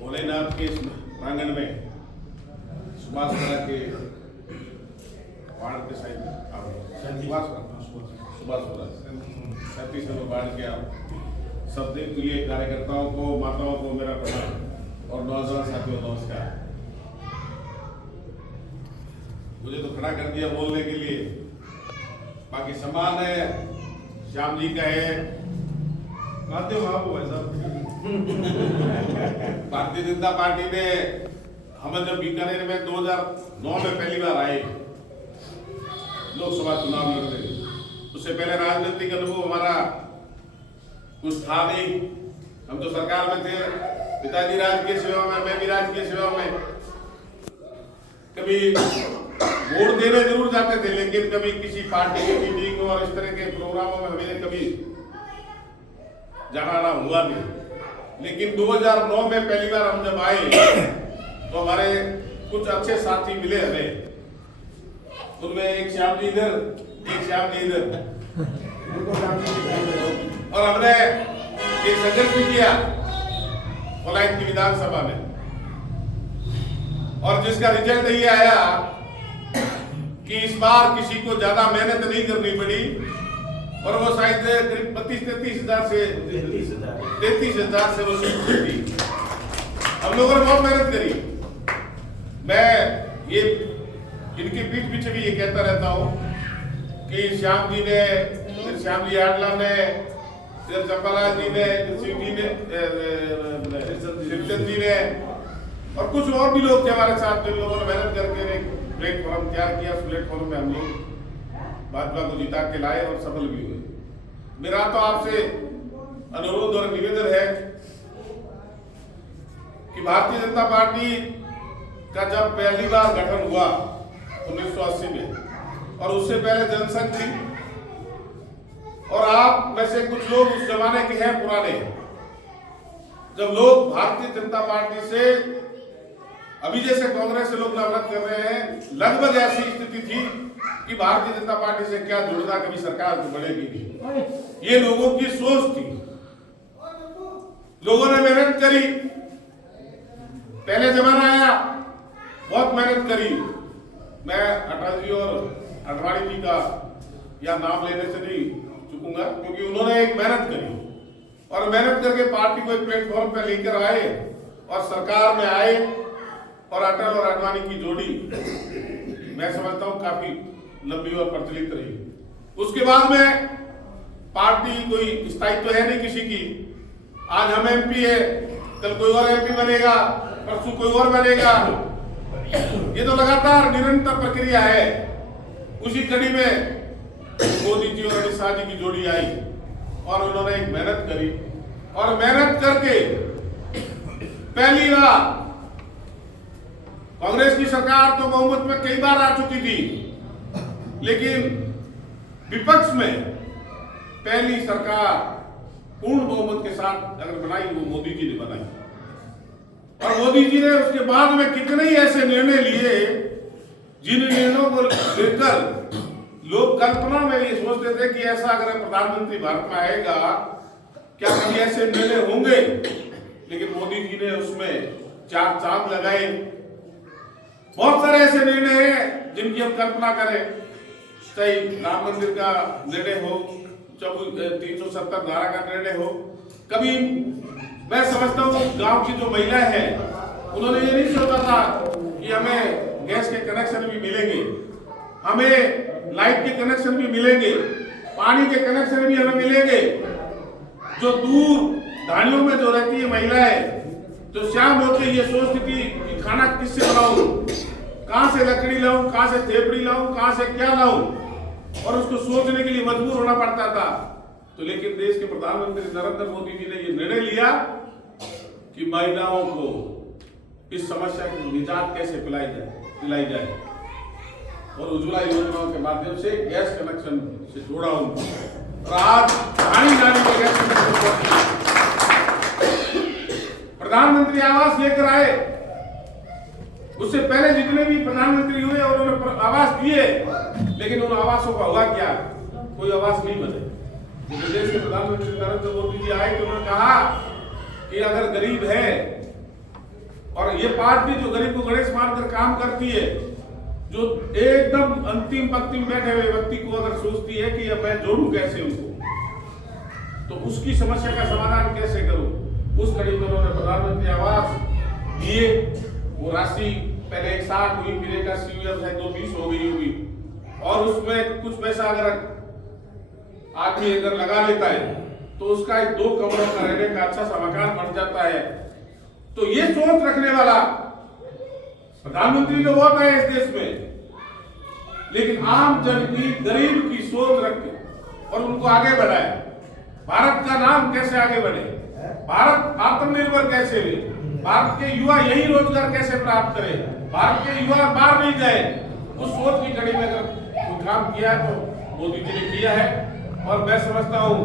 भोलेनाथ के प्रांगण में सुभाषपुरा के बाढ़ के साइड सुभाषपुरा 37 में बाढ़ के सब दिन के लिए कार्यकर्ताओं को, माताओं को मेरा प्रणाम और नौजवान साथियों नमस्कार। मुझे तो खड़ा कर दिया बोलने के लिए, बाकी सम्मान है श्याम जी का है। भारतीय जनता पार्टी ने हमें जब बीकानेर में 2009 में पहली बार आए लोकसभा चुनाव लड़ने, उससे पहले राजनीतिक अनुभव हमारा कुछ था नहीं। हम तो सरकार में थे, पिताजी राजकीय सेवा में, मैं भी राजकीय सेवा में। कभी वोट देने जरूर जाते थे, लेकिन कभी किसी पार्टी की मीटिंग और इस तरह के प्रोग्रामों में हमें कभी जाना हुआ नहीं। लेकिन 2009 में पहली बार हम जब आए तो हमारे कुछ अच्छे साथी मिले हमें। उनमें एक श्याम जी इधर, एक श्याम जी इधर, और हमने एक संघर्ष भी किया कोलायत की विधानसभा में, और जिसका रिजल्ट ये आया कि इस बार किसी को ज्यादा मेहनत नहीं करनी पड़ी, और वो शायद करीब 32-33 हजार से वो सीट जीती। हम लोगों ने बहुत मेहनत करी। मैं ये इनके पीठ पीछे भी ये कहता रहता हूँ कि श्याम जी ने, श्याम जी आडला ने, चंपालाल जी ने, शिव जी ने, शिवचंद जी ने, और कुछ और भी लोग थे हमारे साथ, जिन लोगों ने मेहनत करके एक प्लेटफॉर्म तैयार किया। उस प्लेटफॉर्म में हम लोग भाजपा को जिता के लाए और सफल भी हुए। मेरा तो आपसे अनुरोध और निवेदन है कि भारतीय जनता पार्टी का जब पहली बार गठन हुआ 1980 में, और उससे पहले जनसंघ थी, और आप में से कुछ लोग उस जमाने के हैं पुराने, जब लोग भारतीय जनता पार्टी से, अभी जैसे कांग्रेस से लोग नफरत कर रहे हैं, लगभग ऐसी स्थिति थी कि भारतीय जनता पार्टी से क्या जुड़ना, कभी सरकार को बढ़ेगी नहीं। ये लोगों की सोच थी। लोगों ने मेहनत करी, पहले जमाना आया, बहुत मेहनत करी। मैं अटल जी और अडवाणी जी का या नाम लेने से नहीं चुकूंगा, क्योंकि उन्होंने एक मेहनत करी, और मेहनत करके पार्टी को एक प्लेटफॉर्म पर लेकर आए और सरकार में आए, और अटल और अडवाणी की जोड़ी मैं समझता हूं काफी लंबी और प्रचलित रही। उसके बाद में पार्टी कोई स्थायित्व है नहीं किसी की। आज हम एमपी है, कल कोई और एमपी बनेगा, परसों कोई और बनेगा। ये तो लगातार निरंतर प्रक्रिया है। उसी कड़ी में मोदी जी और अमित शाह जी की जोड़ी आई, और उन्होंने एक मेहनत करी, और मेहनत करके पहली बार कांग्रेस की सरकार तो बहुमत में कई बार आ चुकी थी, लेकिन विपक्ष में पहली सरकार पूर्ण बहुमत के साथ अगर बनाई, वो मोदी जी ने बनाई। और मोदी जी ने उसके बाद में कितने ही ऐसे निर्णय लिए जिन निर्णयों को लेकर लोग कल्पना में ये सोचते थे कि ऐसा अगर प्रधानमंत्री भारत में आएगा, क्या कभी ऐसे निर्णय होंगे। लेकिन मोदी जी ने उसमें चार चांद लगाए। बहुत सारे ऐसे निर्णय हैं जिनकी हम कल्पना करें, चाहे राम मंदिर का निर्णय हो, 370 धारा का निर्णय हो। कभी मैं समझता हूँ गांव की जो महिला है, उन्होंने ये नहीं सोचा था कि हमें गैस के कनेक्शन भी मिलेंगे, हमें लाइट के कनेक्शन भी मिलेंगे, पानी के कनेक्शन भी हमें मिलेंगे। जो दूर धाड़ियों में जो रहती है महिलाएं, जो शाम होती ये सोचती थी कि खाना किससे बनाऊं, कहां से लकड़ी लाऊं, कहां से थेपड़ी लाऊं, कहां से क्या लाऊं, और उसको सोचने के लिए मजबूर होना पड़ता था। तो लेकिन देश के प्रधानमंत्री नरेंद्र मोदी जी ने ये निर्णय लिया कि महिलाओं को इस समस्या की निजात कैसे दिलाई जाए, और उज्ज्वला योजनाओं के माध्यम से गैस कनेक्शन से जोड़ा उनको, और आज नानी के गैस कनेक्शन प्रधानमंत्री आवास लेकर आए। उससे पहले जितने भी प्रधानमंत्री हुए और उन्होंने आवास दिए, लेकिन उन आवासों का हुआ क्या? कोई आवास नहीं बने। देश के प्रधानमंत्री नरेंद्र मोदी जी आए तो उन्होंने कहा कि अगर गरीब है, और ये पार्टी जो गरीब को गणेश मानकर काम करती है, जो एकदम अंतिम पंक्ति में बैठे हुए व्यक्ति को अगर सोचती है कि अब मैं जोड़ूं कैसे उनको, तो उसकी समस्या का समाधान कैसे करूं, उस कड़ी में उन्होंने प्रधानमंत्री आवास दिए। वो राशि पहले 160 हुई, फिर 81 हुई, अब शायद 220 हो गई होगी, और उसमें कुछ पैसा अगर आदमी अगर लगा लेता है तो उसका एक 2 कमरों का रहने का अच्छा सा मकान बन जाता है। तो ये सोच रखने वाला प्रधानमंत्री तो बहुत है इस देश में, लेकिन आम जन की, गरीब की सोच रख के और उनको आगे बढ़ाए। भारत का नाम कैसे आगे बढ़े, भारत आत्मनिर्भर कैसे हो, भारत के युवा यही रोजगार कैसे प्राप्त करे, भारत के युवा बाहर नहीं जाए, उस सोच की कड़ी में अगर कोई काम किया है तो मोदी जी ने किया है। और मैं समझता हूं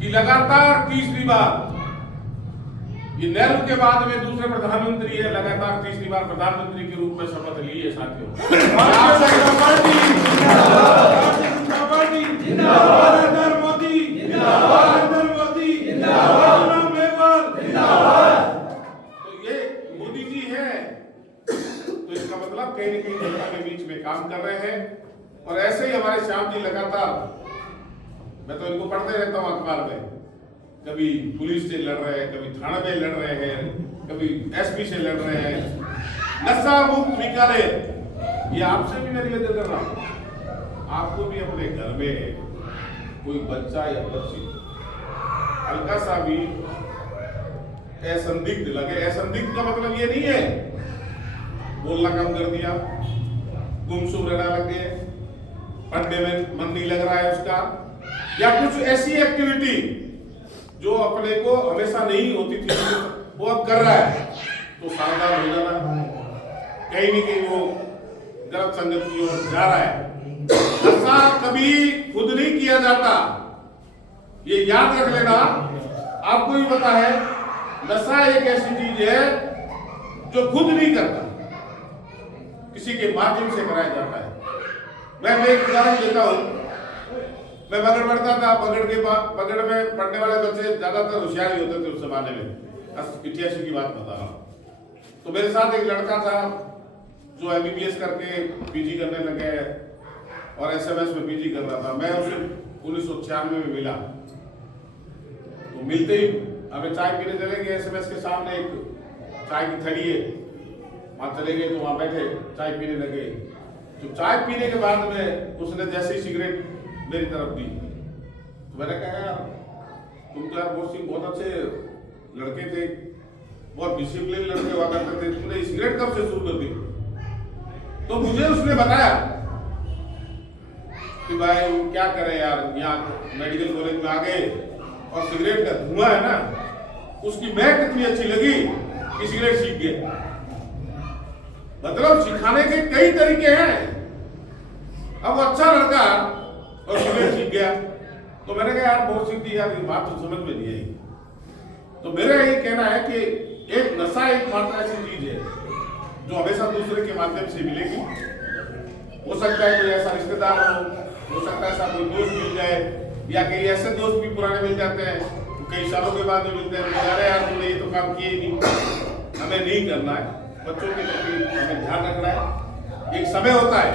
कि लगातार तीसरी बार, ये नेहरू के बाद में दूसरे प्रधानमंत्री है, लगातार तीसरी बार प्रधानमंत्री के रूप में शपथ ली है साथियों। तो ये मोदी जी है, तो इसका मतलब कहीं न कहीं जनता के बीच में काम कर रहे हैं। और ऐसे ही हमारे श्याम जी लगातार, मैं तो इनको पढ़ते रहता हूँ अखबार में, कभी पुलिस से लड़ रहे हैं, कभी थाना में लड़ रहे हैं, कभी एसपी से लड़ रहे हैं, नशा मुक्त बीकानेर। ये आपसे भी मैं निवेदन कर रहा हूँ, आपको भी अपने घर में कोई बच्चा या बच्ची हल्का सा भी असंदिग्ध लगे, असंदिग्ध का मतलब ये नहीं है बोलना कम कर दिया, गुमसुम रहना लग गए, पढ़ने में मन नहीं लग रहा है उसका, या कुछ ऐसी एक्टिविटी जो अपने को हमेशा नहीं होती थी वो अब कर रहा है, तो सावधान हो जाना, कहीं न कहीं वो गलत संगत की ओर जा रहा है। नशा कभी खुद नहीं किया जाता, ये याद रख लेना। आपको भी पता है नशा एक ऐसी चीज है जो खुद नहीं करता, किसी के माध्यम से कराया जाता है। मैं एक उदाहरण देता हूं। मैं बगड़ पढ़ता था, बगड़ में पढ़ने वाले बच्चे ज्यादातर होशियार ही होते थे उस जमाने में, 88 की बात बता रहा हूं। तो मेरे साथ एक लड़का था जो MBBS करके PG करने लगे और SMS में PG कर रहा था। मैं उसे 1996 में मिला, तो मिलते ही हमें चाय पीने चले गए। SMS के सामने एक चाय की थड़ी है, वहां चले गए, तो वहां बैठे चाय पीने लगे। तो चाय पीने के बाद में उसने जैसे ही सिगरेट मेरी तरफ दी, तो मैंने कहा यार तुम तो यार बहुत अच्छे लड़के थे, बहुत डिसिप्लिन लड़के हुआ करते थे, तुमने सिगरेट कब से शुरू कर दी? तो मुझे उसने बताया कि भाई क्या करें यार, यहाँ मेडिकल कॉलेज में आ गए और सिगरेट का धुआं है ना, उसकी महक इतनी अच्छी लगी कि सिगरेट सीख गया। मतलब सिखाने के कई तरीके हैं। अब वो अच्छा लड़का और सिगरेट सीख गया, तो मैंने कहा यार बहुत सीख दी यार, ये बात तो समझ में नहीं आई। तो मेरा ये कहना है कि एक नशा एक मात्र ऐसी चीज है जो हमेशा दूसरे के माध्यम से मिलेगी। हो सकता है कोई ऐसा रिश्तेदार हो सकता है ऐसा कोई दोस्त मिल जाए, या कई ऐसे दोस्त भी पुराने मिल जाते हैं, कई सालों के बाद मिलते हैं, अरे यार तुमने ये तो काम किए ही नहीं। हमें नहीं करना है, बच्चों के प्रति हमें ध्यान रखना है। एक समय होता है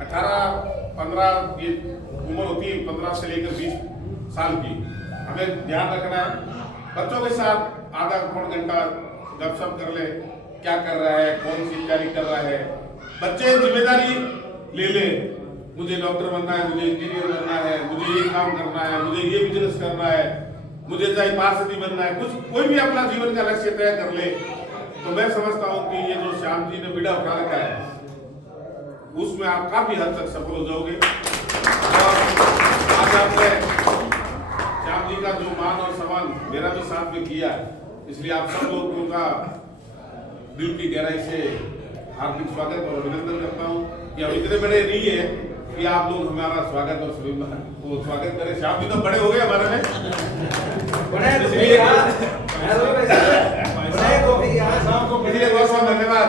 18-15 ये उम्र होती है, 15 से लेकर 20 साल की, हमें ध्यान रखना है। बच्चों के साथ आधा पौन घंटा गपशप कर ले, क्या कर रहा है, कौन सी तैयारी कर रहा है। बच्चे जिम्मेदारी ले ले, मुझे डॉक्टर बनना है, मुझे इंजीनियर बनना है, मुझे ये काम करना है, मुझे ये बिजनेस करना है, मुझे चाहे पार्षदी बनना है, कुछ कोई भी अपना जीवन का लक्ष्य तय कर ले। तो मैं समझता हूँ कि ये जो श्याम जी ने बीड़ा उठा रखा है, उसमें आप काफी हद तक सफल हो जाओगे। और आज आपने श्याम जी का जो मान और सम्मान मेरा भी साथ में किया, इसलिए आप सब लोगों का दिल की गहराई से हार्दिक स्वागत और अभिनंदन करता हूँ कि अब इतने बड़े नहीं है कि आप लोग हमारा स्वागत और स्वागत करें। श्याम जी तो बड़े हो गए हमारे में, इसलिए बहुत बहुत धन्यवाद।